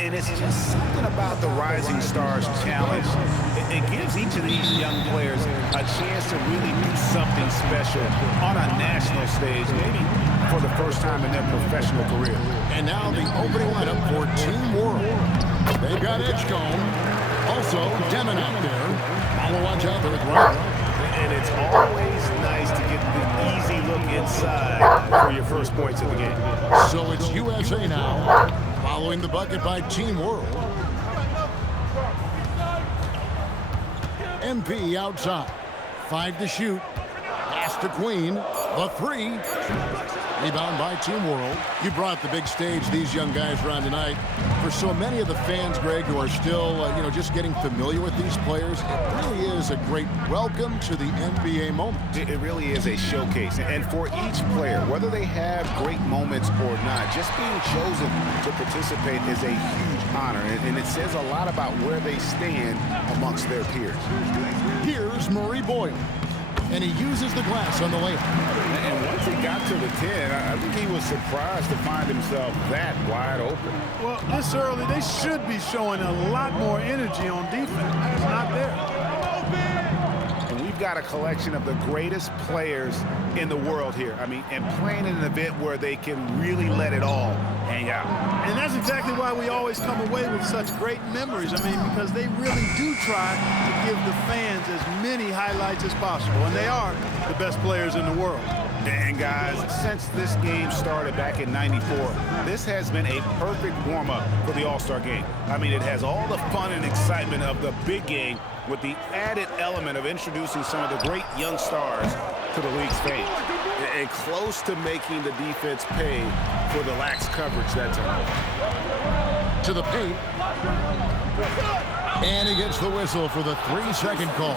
And it's just something about the Rising Stars Challenge. It gives each of these young players a chance to really do something special on a national stage, maybe for the first time in their professional career. And now the opening lineup for Team World. They've got Edgecombe. Also, Demon out there. Malawaj out there with Ryan. And it's always nice to get the easy look inside for your first points of the game. So it's USA now, following the bucket by Team World. MP outside. 5 to shoot. Pass to Queen. The 3. Rebound by Team World. You brought the big stage these young guys around tonight. For so many of the fans, Greg, who are still, just getting familiar with these players, it really is a great welcome to the NBA moment. It really is a showcase. And for each player, whether they have great moments or not, just being chosen to participate is a huge honor. And it says a lot about where they stand amongst their peers. Here's Murray Boyle. And he uses the glass on the layup. And once he got to the 10, I think he was surprised to find himself that wide open. Well, this early, they should be showing a lot more energy on defense. It's not there. And we've got a collection of the greatest players in the world here. I mean, and playing in an event where they can really let it all hang out. And that's exactly why we always come away with such great memories. I mean, because they really do try to give the fans as many highlights as possible. And they are the best players in the world. And guys, since this game started back in '94, this has been a perfect warm-up for the All-Star game. I mean, it has all the fun and excitement of the big game with the added element of introducing some of the great young stars to the league's fame. And close to making the defense pay for the lax coverage that time. To the paint. And he gets the whistle for the 3-second call.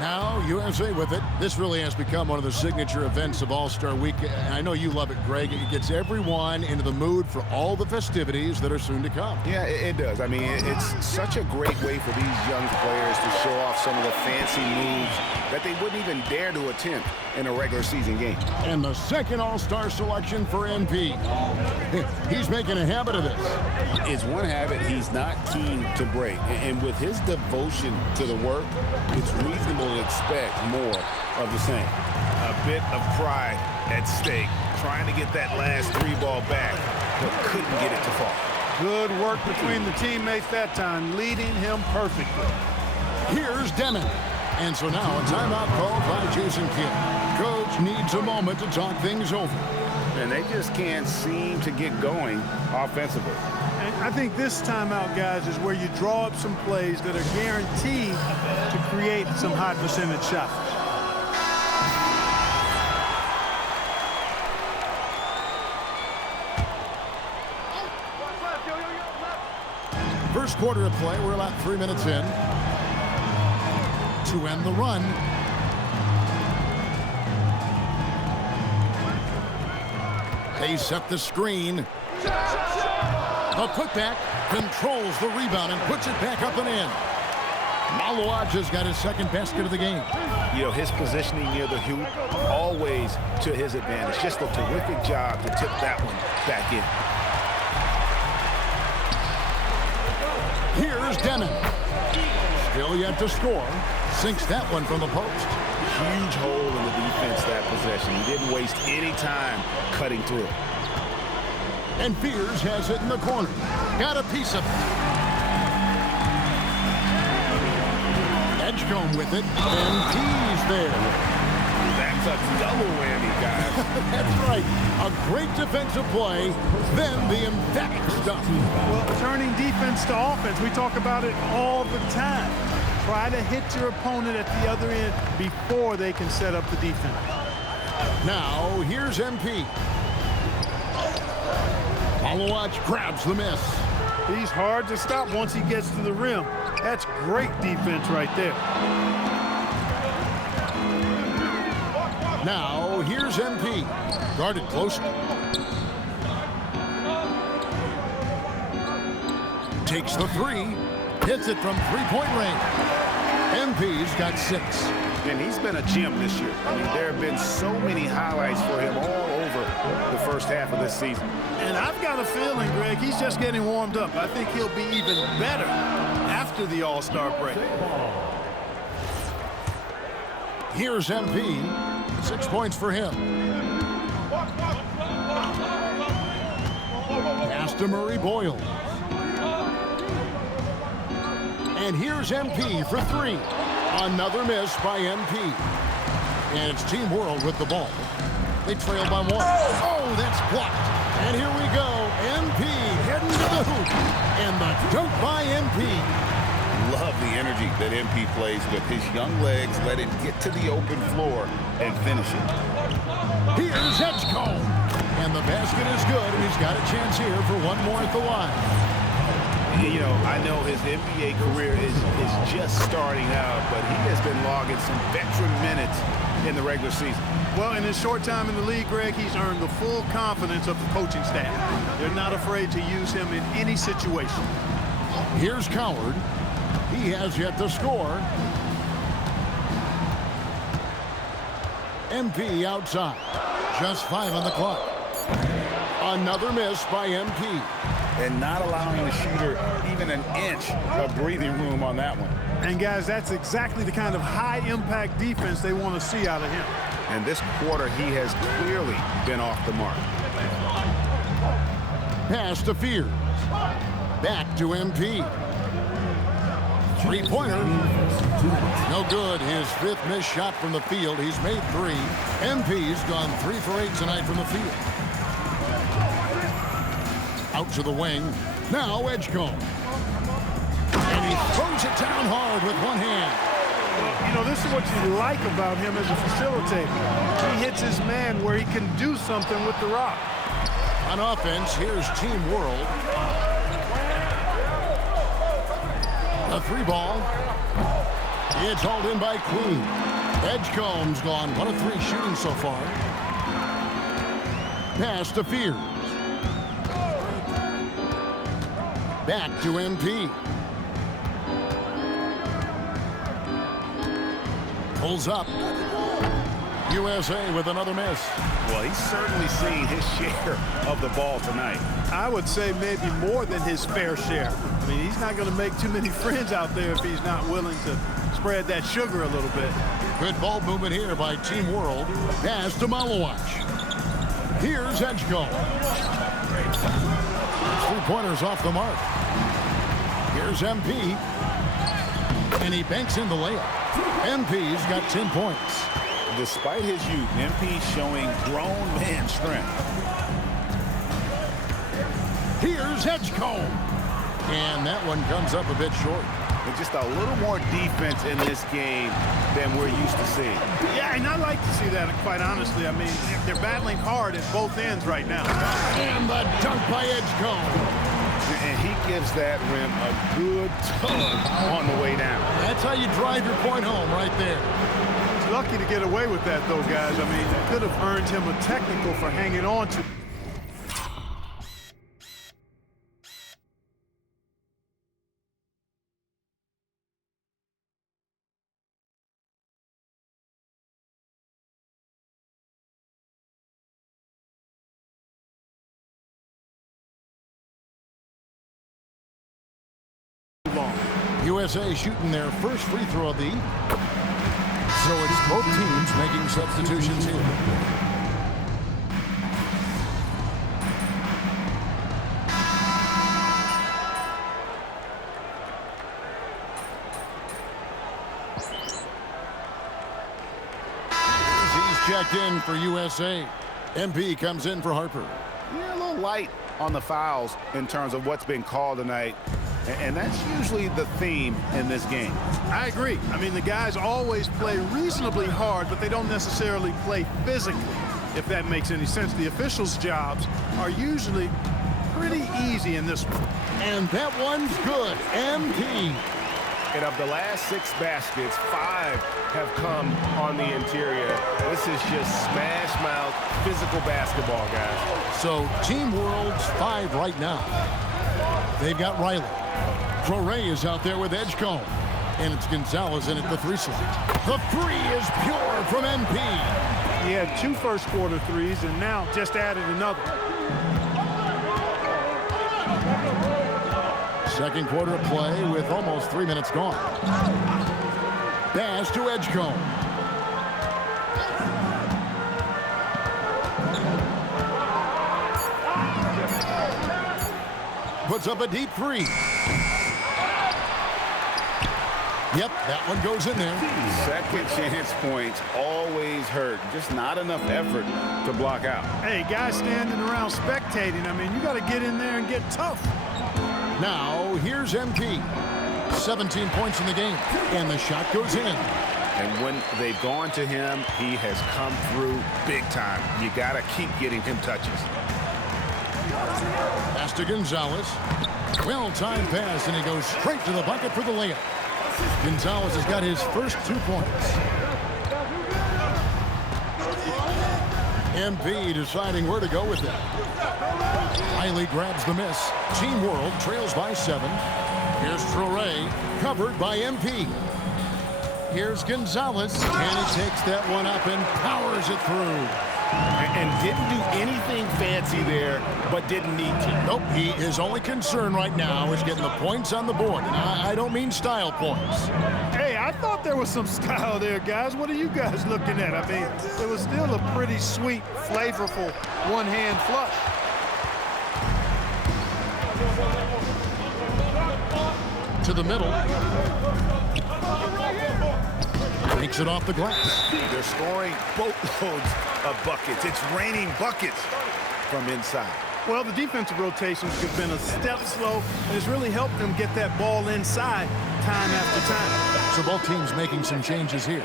Now, USA with it. This really has become one of the signature events of All-Star Week. I know you love it, Greg. It gets everyone into the mood for all the festivities that are soon to come. Yeah, it does. I mean, it's such a great way for these young players to show off some of the fancy moves that they wouldn't even dare to attempt in a regular season game. And the second All-Star selection for NP. He's making a habit of this. It's one habit he's not keen to break. And with his devotion to the work, it's reasonable to expect more of the same. A bit of pride at stake, trying to get that last 3-ball back, but couldn't get it to fall. Good work between the teammates that time, leading him perfectly. Here's Demon. And so now a timeout called by Jason Kidd. Coach needs a moment to talk things over. And they just can't seem to get going offensively. And I think this timeout, guys, is where you draw up some plays that are guaranteed to create some high percentage shots. First quarter of play, we're about 3 minutes in. To end the run. They set the screen. The putback controls the rebound and puts it back up and in. Malawaj has got his second basket of the game. You know, his positioning near the hoop, always to his advantage. Just a terrific job to tip that one back in. Here's Demon. Still yet to score. Sinks that one from the post. Huge hole in the defense that possession. He didn't waste any time cutting through. And Fears has it in the corner. Got a piece of it. Edgecombe with it. And he's there. That's a double whammy, guys. That's right. A great defensive play, then the emphatic stuff. Well, turning defense to offense, we talk about it all the time. Try to hit your opponent at the other end before they can set up the defense. Now, here's MP. Malawaj grabs the miss. He's hard to stop once he gets to the rim. That's great defense right there. Now, here's MP. Guarded closely. Takes the 3. Hits it from 3-point range. And MP's got 6. And he's been a gem this year. I mean, there have been so many highlights for him all over the first half of this season. And I've got a feeling, Greg, he's just getting warmed up. I think he'll be even better after the All-Star break. Here's MP. 6 points for him. Pass to Murray Boyle. And here's MP for 3. Another miss by MP. And it's Team World with the ball. They trail by 1. Oh, that's blocked. And here we go. MP heading to the hoop. And the dunk by MP. Love the energy that MP plays with. His young legs let it get to the open floor and finish it. Here's Edgecombe. And the basket is good, and he's got a chance here for one more at the line. You know, I know his NBA career is just starting out, but he has been logging some veteran minutes in the regular season. Well, in his short time in the league, Greg, he's earned the full confidence of the coaching staff. They're not afraid to use him in any situation. Here's Coward. He has yet to score. MP outside. Just 5 on the clock. Another miss by MP. And not allowing the shooter even an inch of breathing room on that one. And, guys, that's exactly the kind of high-impact defense they want to see out of him. And this quarter, he has clearly been off the mark. Pass to Fears. Back to MP. 3-pointer. No good. His 5th missed shot from the field. He's made 3. MP's gone 3 for 8 tonight from the field. Out to the wing. Now Edgecombe. And he throws it down hard with one hand. Well, you know, this is what you like about him as a facilitator. He hits his man where he can do something with the rock. On offense, here's Team World. A 3-ball. It's hauled in by Queen. Edgecombe's gone 1 of 3 shooting so far. Pass to Fears. Back to MP. Pulls up. USA with another miss. Well, he's certainly seen his share of the ball tonight. I would say maybe more than his fair share. I mean, he's not going to make too many friends out there if he's not willing to spread that sugar a little bit. Good ball movement here by Team World. Pass to Malawach. Here's Edgecombe. 3-pointers off the mark. Here's MP. And he banks in the layup. MP's got 10 points. Despite his youth, MP showing grown man strength. Here's Edgecombe. And that one comes up a bit short. With just a little more defense in this game than we're used to seeing. Yeah, and I like to see that, quite honestly. I mean, they're battling hard at both ends right now. And the dunk by Edgecombe. And he gives that rim a good tug on the way down. That's how you drive your point home right there. He's lucky to get away with that, though, guys. I mean, it could have earned him a technical for hanging on to. USA shooting their first free throw of the evening. So it's both teams making substitutions here. He's checked in for USA. MP comes in for Harper. Yeah, a little light on the fouls in terms of what's been called tonight. And that's usually the theme in this game. I agree. I mean, the guys always play reasonably hard, but they don't necessarily play physically, if that makes any sense. The officials' jobs are usually pretty easy in this one. And that one's good. MP. And of the last 6 baskets, 5 have come on the interior. This is just smash mouth physical basketball, guys. So Team World's 5 right now. They've got Riley. Correa is out there with Edgecombe. And it's Gonzalez in at the 3 slot. The 3 is pure from MP. He had 2 first-quarter threes and now just added another. Second quarter of play with almost 3 minutes gone. Pass to Edgecombe. Puts up a deep 3. Yep, that one goes in there. Second chance points always hurt. Just not enough effort to block out. Hey, guys standing around spectating. I mean, you got to get in there and get tough. Now, here's MP. 17 points in the game, and the shot goes in. And when they've gone to him, he has come through big time. You got to keep getting him touches. Pass to Gonzalez. Well-timed pass, and he goes straight to the bucket for the layup. Gonzalez has got his first 2 points. MP deciding where to go with it. Riley grabs the miss. Team World trails by 7. Here's Traoré, covered by MP. Here's Gonzalez, and he takes that one up and powers it through. And didn't do anything fancy there, but didn't need to. Nope, his only concern right now is getting the points on the board. And I don't mean style points. Hey, I thought there was some style there, guys. What are you guys looking at? I mean, it was still a pretty sweet, flavorful one-hand flush. To the middle. Takes it off the glass. They're scoring boatloads of buckets. It's raining buckets from inside. Well, the defensive rotations have been a step slow, and it's really helped them get that ball inside time after time. So both teams making some changes here.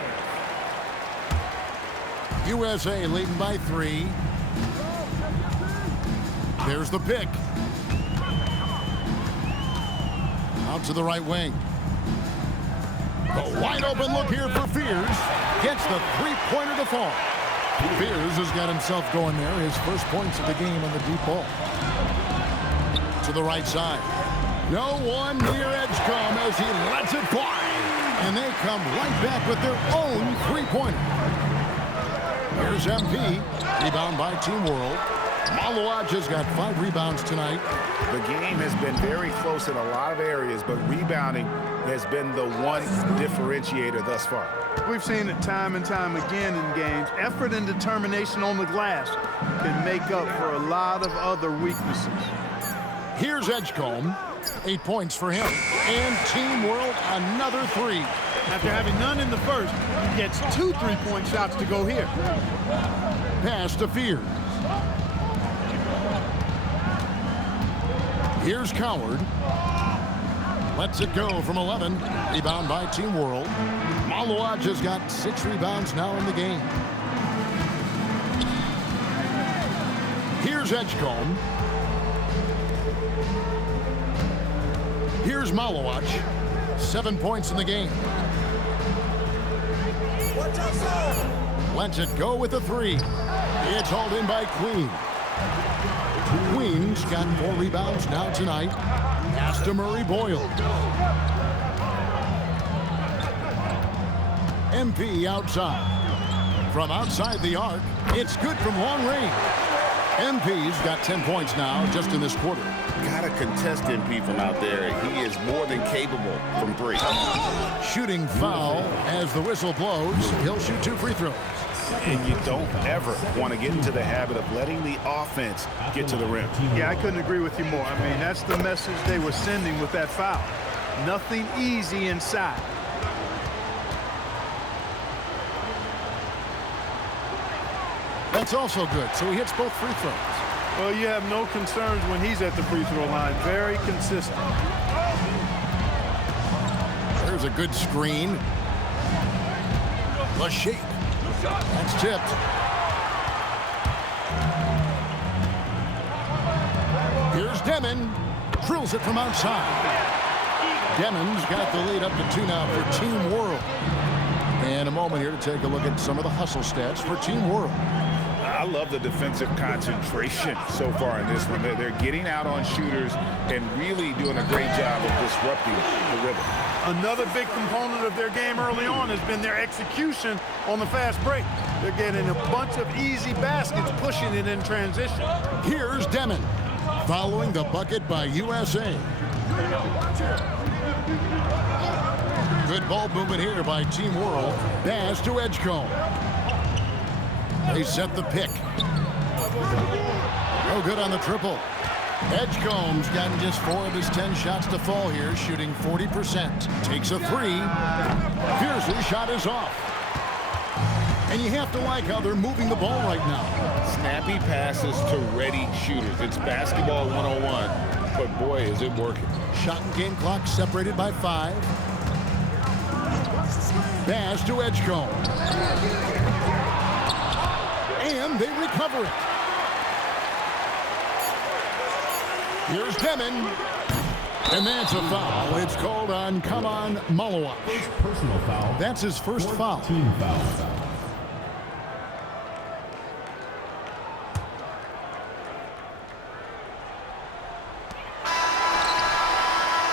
USA leading by 3. There's the pick. Out to the right wing. A wide open look here for Fears. Gets the 3-pointer to fall. Fears has got himself going there. His first points of the game on the deep ball. To the right side. No one near Edgecombe as he lets it fly. And they come right back with their own 3-pointer. Here's MP. Rebound by Team World. Maluach has got 5 rebounds tonight. The game has been very close in a lot of areas, but rebounding has been the one differentiator thus far. We've seen it time and time again in games. Effort and determination on the glass can make up for a lot of other weaknesses. Here's Edgecombe. 8 points for him. And Team World another 3. After having none in the first, he gets 2 3-point shots to go here. Pass to Fears. Here's Coward. Lets it go from 11. Rebound by Team World. Maluach has got 6 rebounds now in the game. Here's Edgecombe. Here's Maluach. 7 points in the game. Lets it go with a 3. It's hauled in by Queen. Queen's got 4 rebounds now tonight. Pass to Murray Boyle. MP outside. From outside the arc, it's good from long range. MP's got 10 points now just in this quarter. Gotta contest MP from out there. He is more than capable from 3. Shooting foul as the whistle blows. He'll shoot 2 free throws. And you don't ever want to get into the habit of letting the offense get to the rim. Yeah, I couldn't agree with you more. I mean, that's the message they were sending with that foul. Nothing easy inside. That's also good, so he hits both free throws. Well, you have no concerns when he's at the free throw line. Very consistent. There's a good screen. The shape. That's tipped. Here's Demon. Drills it from outside. Demon's got the lead up to 2 now for Team World. And a moment here to take a look at some of the hustle stats for Team World. I love the defensive concentration so far in this one. They're getting out on shooters and really doing a great job of disrupting the rhythm. Another big component of their game early on has been their execution on the fast break. They're getting a bunch of easy baskets, pushing it in transition. Here's Demon, following the bucket by USA. Good ball movement here by Team World. Pass to Edgecombe. They set the pick. No good on the triple. Edgecombe's gotten just 4 of his 10 shots to fall here, shooting 40%. Takes a 3. Fiercely shot is off. And you have to like how they're moving the ball right now. Snappy passes to ready shooters. It's basketball 101, but boy, is it working. Shot and game clock separated by 5. Pass to Edgecombe. And they recover it. Here's Demon. And that's a foul. It's called on Kaman Malawach. Personal foul. That's his first foul. Team foul.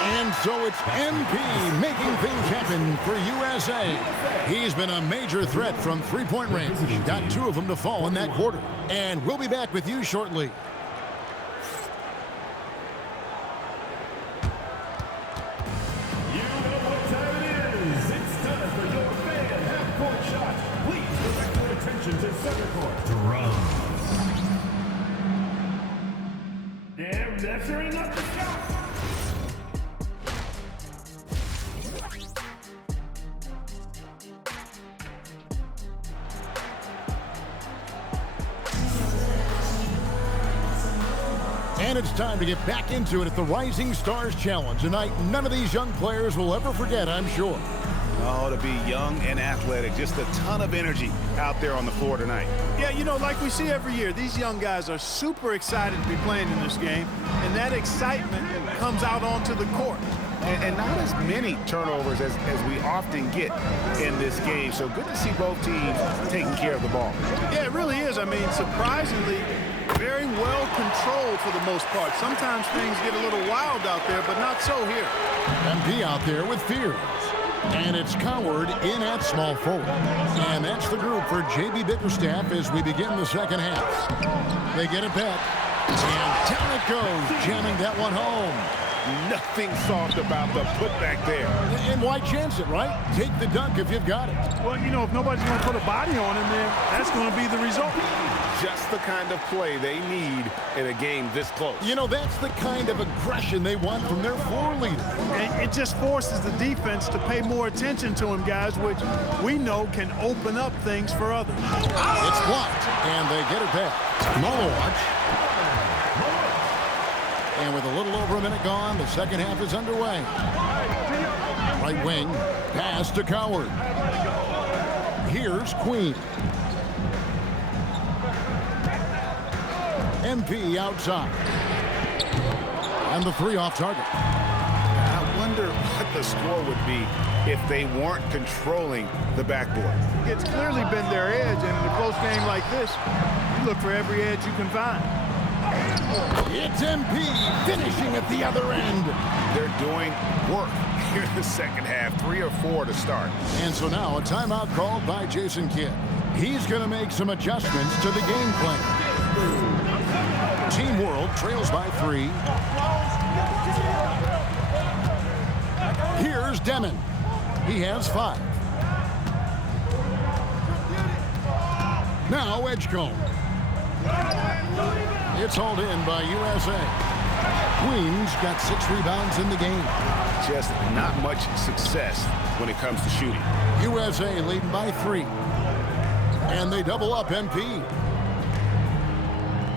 And so it's MP making things happen for USA. He's been a major threat from three-point range. Got 2 of them to fall in that quarter. And we'll be back with you shortly. You know what time it is. It's time for your fan half-court shot. Please direct your attention to center court. Drums. Damn, that's sure enough to shot. And it's time to get back into it at the Rising Stars Challenge. A night none of these young players will ever forget, I'm sure. Oh, to be young and athletic. Just a ton of energy out there on the floor tonight. Yeah, you know, like we see every year, these young guys are super excited to be playing in this game, and that excitement comes out onto the court. And not as many turnovers as we often get in this game. So good to see both teams taking care of the ball. Yeah, it really is. I mean, surprisingly, very well controlled for the most part. Sometimes things get a little wild out there, but not so here. MP out there with Fears. And it's Coward in at small forward. And that's the group for J.B. Bickerstaff as we begin the second half. They get it back. And down it goes, jamming that one home. Nothing soft about the putback there. And why chance it, right? Take the dunk if you've got it. Well, you know, if nobody's going to put a body on him, then that's going to be the result. Just the kind of play they need in a game this close. You know, that's the kind of aggression they want from their floor leader. And it just forces the defense to pay more attention to him, guys, which we know can open up things for others. It's blocked, and they get it back. Malawach. And with a little over a minute gone, the second half is underway. Right wing, pass to Coward. Here's Queen. MP outside. And the 3 off target. I wonder what the score would be if they weren't controlling the backboard. It's clearly been their edge, and in a close game like this, you look for every edge you can find. It's MP finishing at the other end. They're doing work here in the second half, 3 or 4 to start. And so now a timeout called by Jason Kidd. He's going to make some adjustments to the game plan. Team World trails by 3. Here's Demon. He has 5. Now Edgecombe. It's hauled in by USA. Queens got 6 rebounds in the game. Just not much success when it comes to shooting. USA leading by 3. And they double up MP.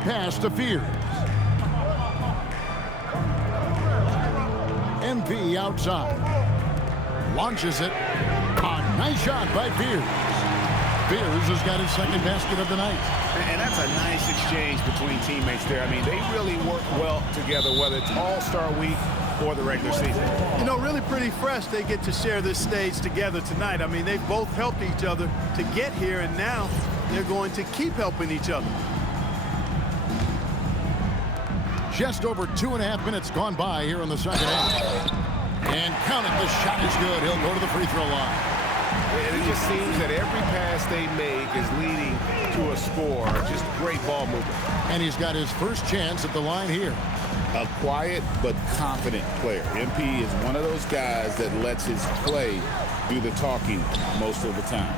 Pass to Fears. MP outside. Launches it. A nice shot by Fears. Fears has got his second basket of the night. And that's a nice exchange between teammates there. I mean, they really work well together, whether it's All-Star Week or the regular season. You know, really pretty fresh they get to share this stage together tonight. I mean, they've both helped each other to get here, and now they're going to keep helping each other. Just over 2.5 minutes gone by here in the second half. And count it, the shot is good. He'll go to the free throw line. And it just seems that every pass they make is leading to a score. Just great ball movement. And he's got his first chance at the line here. A quiet but confident player. MP is one of those guys that lets his play do the talking most of the time.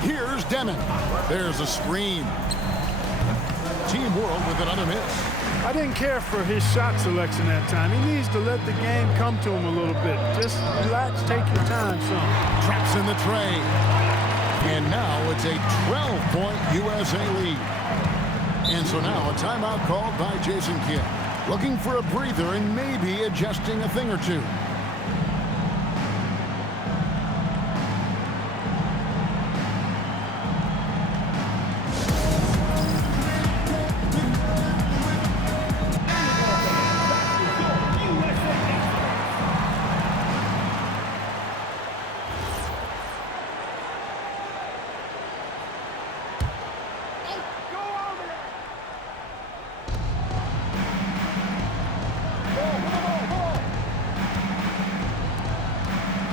Here's Demon. There's a screen. Team World with another miss. I didn't care for his shot selection that time. He needs to let the game come to him a little bit. Just relax, take your time, son. Traps in the tray. And now it's a 12-point USA lead. And so now a timeout called by Jason Kidd. Looking for a breather and maybe adjusting a thing or two.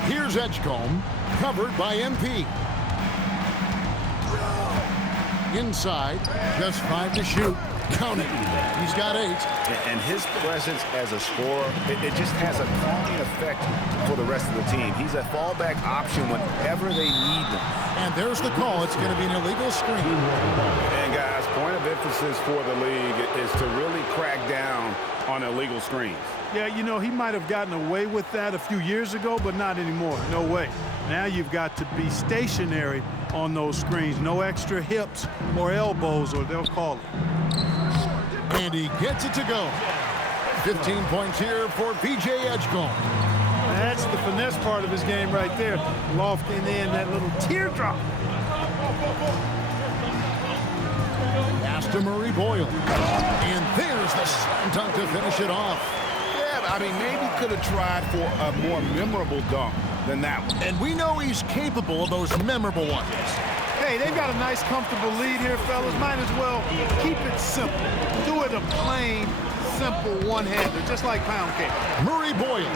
Here's Edgecombe, covered by MP. Inside, just 5 to shoot. Count it. He's got 8. And his presence as a scorer, it just has a calming effect for the rest of the team. He's a fallback option whenever they need them. And there's the call. It's going to be an illegal screen. And guys, point of emphasis for the league is to really crack down on illegal screens. Yeah, you know, he might have gotten away with that a few years ago, but not anymore. No way. Now you've got to be stationary on those screens. No extra hips or elbows, or they'll call it. And he gets it to go. 15 points here for VJ Edgecombe. That's the finesse part of his game right there. Lofting in that little teardrop. Pass to Murray Boyle. And there's the slam dunk to finish it off. Yeah, I mean, maybe could have tried for a more memorable dunk than that one. And we know he's capable of those memorable ones. Hey, they've got a nice, comfortable lead here, fellas. Might as well keep it simple. Do it a plain, simple one-hander, just like pound cake. Murray Boyle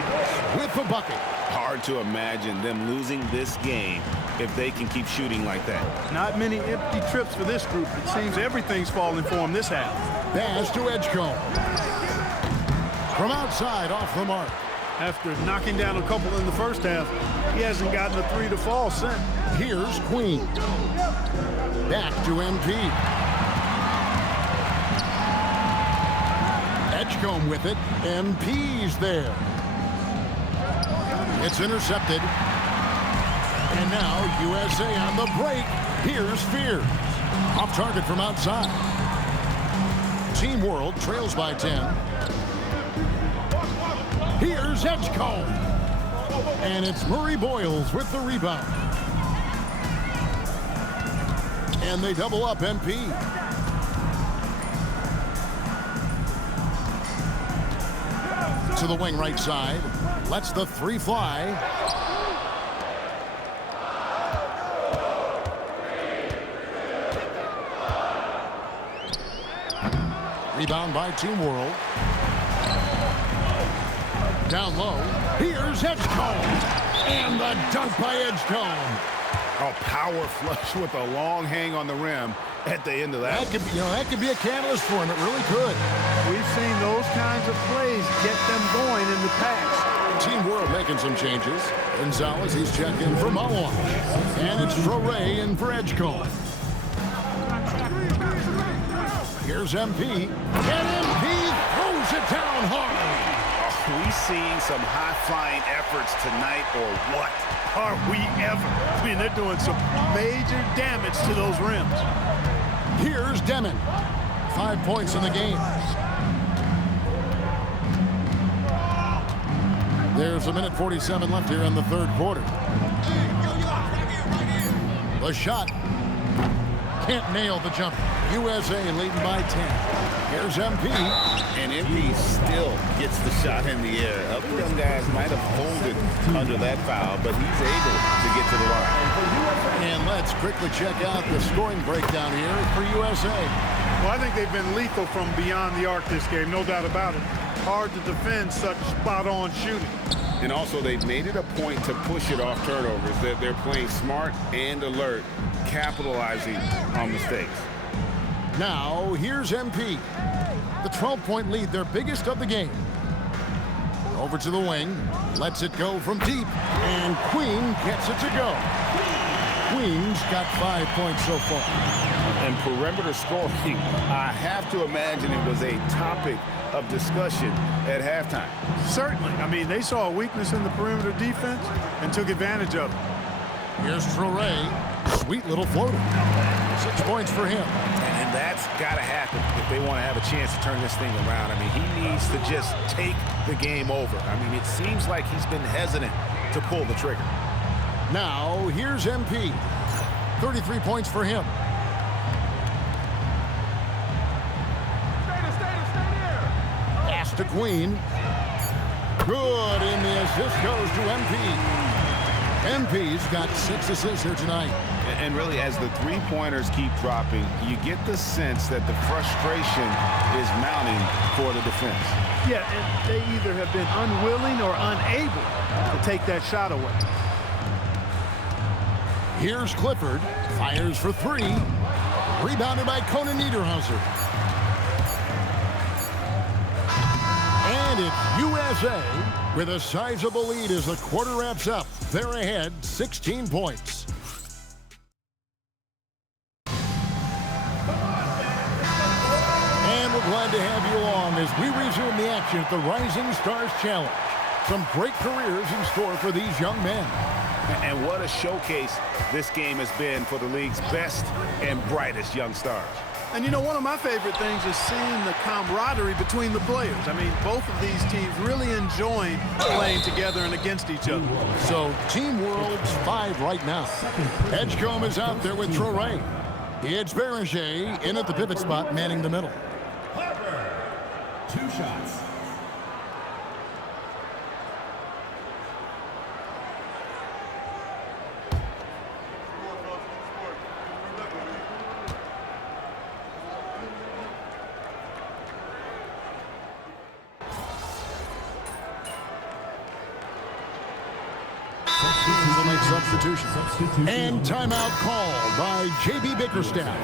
with the bucket. Hard to imagine them losing this game if they can keep shooting like that. Not many empty trips for this group. It seems everything's falling for them this half. Pass to Edgecombe. From outside, off the mark. After knocking down a couple in the first half, he hasn't gotten a 3 to fall since. Here's Queen. Back to MP. Edgecombe with it. MP's there. It's intercepted. And now USA on the break. Here's Fears. Off target from outside. Team World trails by 10. Here's Edgecombe. And it's Murray Boyles with the rebound. And they double up MP. To the wing right side. Lets the 3 fly. Rebound by Team World. Down low. Here's Edgecombe. And the dunk by Edgecombe. Oh, power flush with a long hang on the rim at the end of that. That could be a catalyst for him. It really could. We've seen those kinds of plays get them going in the past. Team World making some changes. Gonzalez, he's checked in for Malone. And it's Traore in for Edgecombe. Here's MP. And MP throws it down hard. Are we seeing some high-flying efforts tonight or what? Are we ever? I mean, they're doing some major damage to those rims. Here's Demon. 5 points in the game. There's a minute 47 left here in the third quarter. The shot. Can't nail the jumper. USA leading by 10. Here's MP. And MP still gets the shot in the air. Other young guys might have folded under that foul, but he's able to get to the line. And let's quickly check out the scoring breakdown here for USA. Well, I think they've been lethal from beyond the arc this game, no doubt about it. Hard to defend such spot-on shooting. And also, they've made it a point to push it off turnovers. They're playing smart and alert, capitalizing on mistakes. Now, here's MP. The 12-point lead, their biggest of the game. Over to the wing. Lets it go from deep. And Queen gets it to go. Queen's got 5 points so far. And perimeter scoring, I have to imagine it was a topic of discussion at halftime. Certainly. I mean, they saw a weakness in the perimeter defense and took advantage of it. Here's Traore. Sweet little floater. 6 points for him. And that's got to happen if they want to have a chance to turn this thing around. I mean, he needs to just take the game over. I mean, it seems like he's been hesitant to pull the trigger. Now, here's MP. 33 points for him. Pass to Queen. Good, and the assist goes to MP. MP's got 6 assists here tonight. And really, as the three-pointers keep dropping, you get the sense that the frustration is mounting for the defense. Yeah, and they either have been unwilling or unable to take that shot away. Here's Clifford. Fires for 3. Rebounded by Conan Niederhauser. And it's USA with a sizable lead as the quarter wraps up. They're ahead 16 points. And we're glad to have you along as we resume the action at the Rising Stars Challenge. Some great careers in store for these young men. And what a showcase this game has been for the league's best and brightest young stars. And, you know, one of my favorite things is seeing the camaraderie between the players. I mean, both of these teams really enjoying playing together and against each other. So, Team World's 5 right now. Edgecombe is out there with Traore. It's Beringer in at the pivot spot, manning the middle. Harper, 2 shots. Substitution. And timeout called by J.B. Bickerstaff.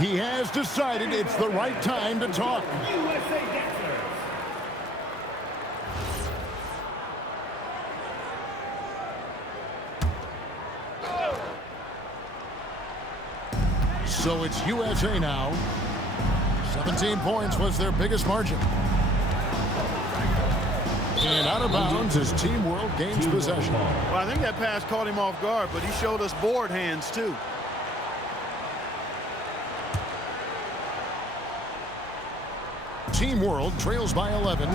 He has decided it's the right time to talk. USA Dancers. So it's USA now. 17 points was their biggest margin. And out of bounds as Team World gains possession. Well, I think that pass caught him off guard, but he showed us board hands, too. Team World trails by 11.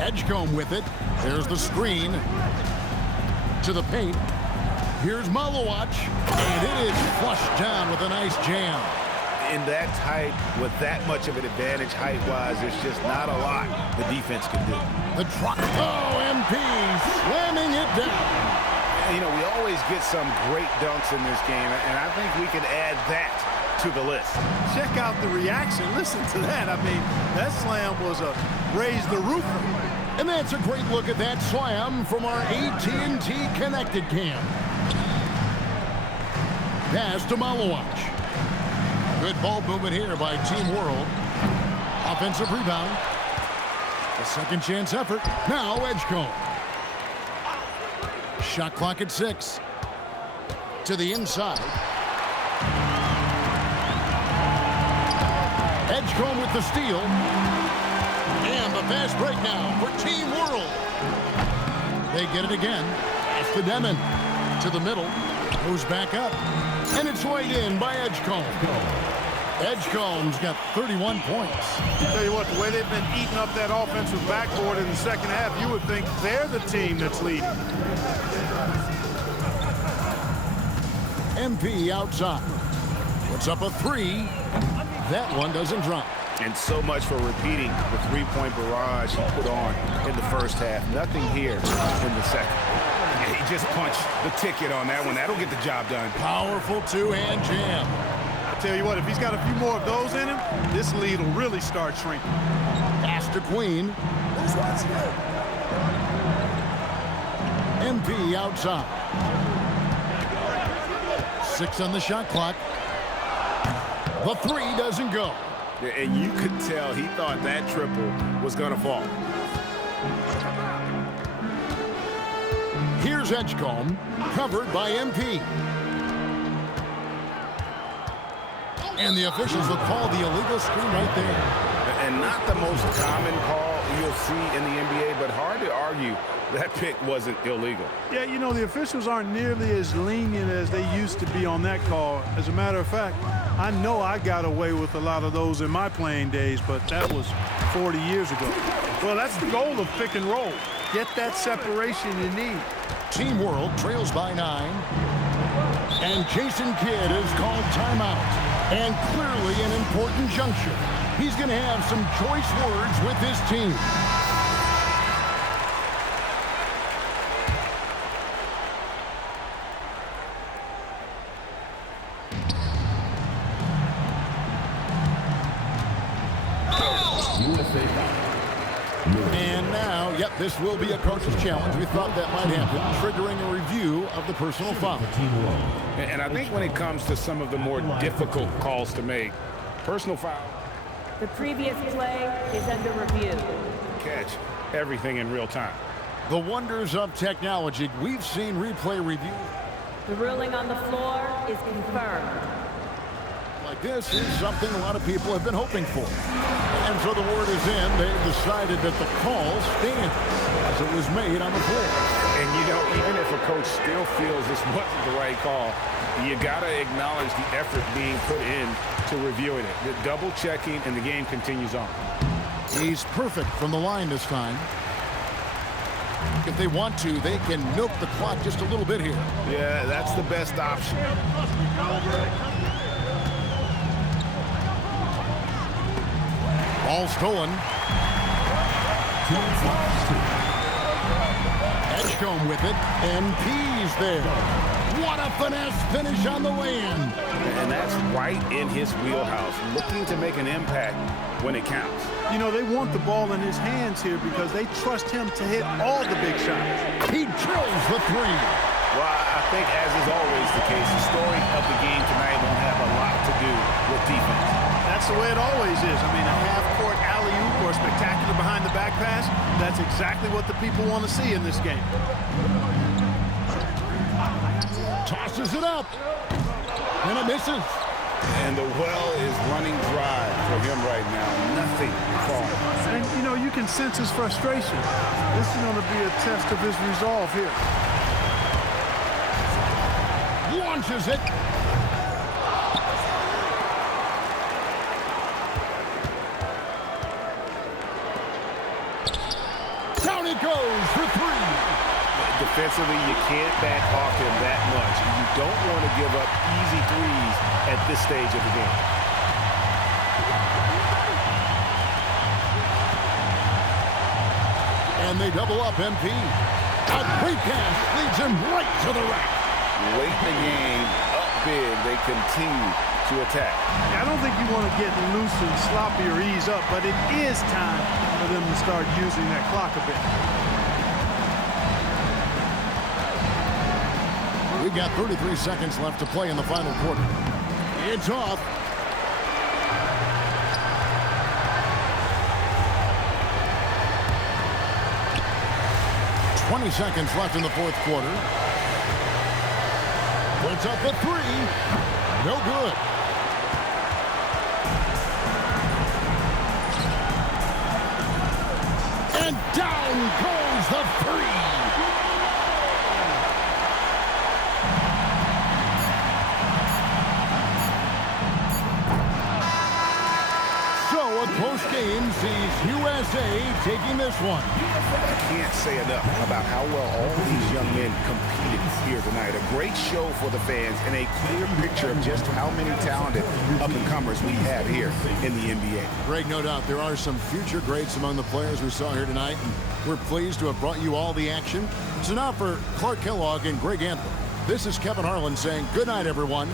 Edgecombe with it. There's the screen. To the paint. Here's Malowacz. And it is flushed down with a nice jam. In that height, with that much of an advantage height-wise, there's just not a lot the defense can do. The drop. Oh, MP slamming it down. You know, we always get some great dunks in this game, and I think we can add that to the list. Check out the reaction. Listen to that. I mean, that slam was a raise the roof. And that's a great look at that slam from our AT&T Connected Cam. Pass to Malowacz. Good ball movement here by Team World. Offensive rebound. A second chance effort. Now Edgecombe. Shot clock at 6. To the inside. Edgecombe with the steal. And the fast break now for Team World. They get it again. Pass to Demon. To the middle. Goes back up. And it's right in by Edgecombe. Edgecombe's got 31 points. I'll tell you what, the way they've been eating up that offensive backboard in the second half, you would think they're the team that's leading. MP outside. Puts up a three. That one doesn't drop. And so much for repeating the three-point barrage he put on in the first half. Nothing here in the second. And he just punched the ticket on that one. That'll get the job done. Powerful two-hand jam. I tell you what, if he's got a few more of those in him, this lead will really start shrinking. Pass to Queen. MP outside. 6 on the shot clock. The three doesn't go. And you could tell he thought that triple was going to fall. Here's Edgecombe, covered by MP. And the officials will call the illegal screen right there. And not the most common call you'll see in the NBA, but hard to argue that pick wasn't illegal. Yeah, you know, the officials aren't nearly as lenient as they used to be on that call. As a matter of fact, I know I got away with a lot of those in my playing days, but that was 40 years ago. Well, that's the goal of pick and roll. Get that separation you need. Team World trails by 9. And Jason Kidd is called timeout. And clearly an important juncture. He's going to have some choice words with his team. And now, yep, this will be a coach's challenge. We thought that might happen, triggering a review of the personal foul. And I think when it comes to some of the more difficult calls to make, personal foul. The previous play is under review. Catch everything in real time. The wonders of technology. We've seen replay review. The ruling on the floor is confirmed. Like this is something a lot of people have been hoping for. And so the word is in. They've decided that the call stands as it was made on the floor. And, you know, even if a coach still feels this wasn't the right call, you got to acknowledge the effort being put in to reviewing it. The double checking, and the game continues on. He's perfect from the line this time. If they want to, they can milk the clock just a little bit here. Yeah, that's the best option. Ball stolen. Edgecombe with it, and P's there. What a finesse finish on the lay-in. And that's right in his wheelhouse, looking to make an impact when it counts. You know, they want the ball in his hands here because they trust him to hit all the big shots. He drills the three. Well, I think, as is always the case, the story of the game tonight won't have a lot to do with defense. That's the way it always is. I mean, a half-court alley-oop or a spectacular behind-the-back pass, that's exactly what the people want to see in this game. Tosses it up. And it misses. And the well is running dry for him right now. Nothing falling. And, you know, you can sense his frustration. This is going to be a test of his resolve here. Launches it. Down it goes for three. Defensively, you can't back off him that much. You don't want to give up easy threes at this stage of the game. And they double up MP. A great pass leads him right to the rack. Late in the game, up big, they continue to attack. I don't think you want to get loose and sloppy or ease up, but it is time for them to start using that clock a bit. We've got 33 seconds left to play in the final quarter. It's off. "20 seconds left in the fourth quarter. Puts up a three. No good. And down goes the three. close game sees USA taking this one. I can't say enough about how well all these young men competed here tonight. A great show for the fans and a clear picture of just how many talented up-and-comers we have here in the NBA. Greg, no doubt there are some future greats among the players we saw here tonight, and we're pleased to have brought you all the action. So now for Clark Kellogg and Greg Anthony, this is Kevin Harlan saying good night, everyone.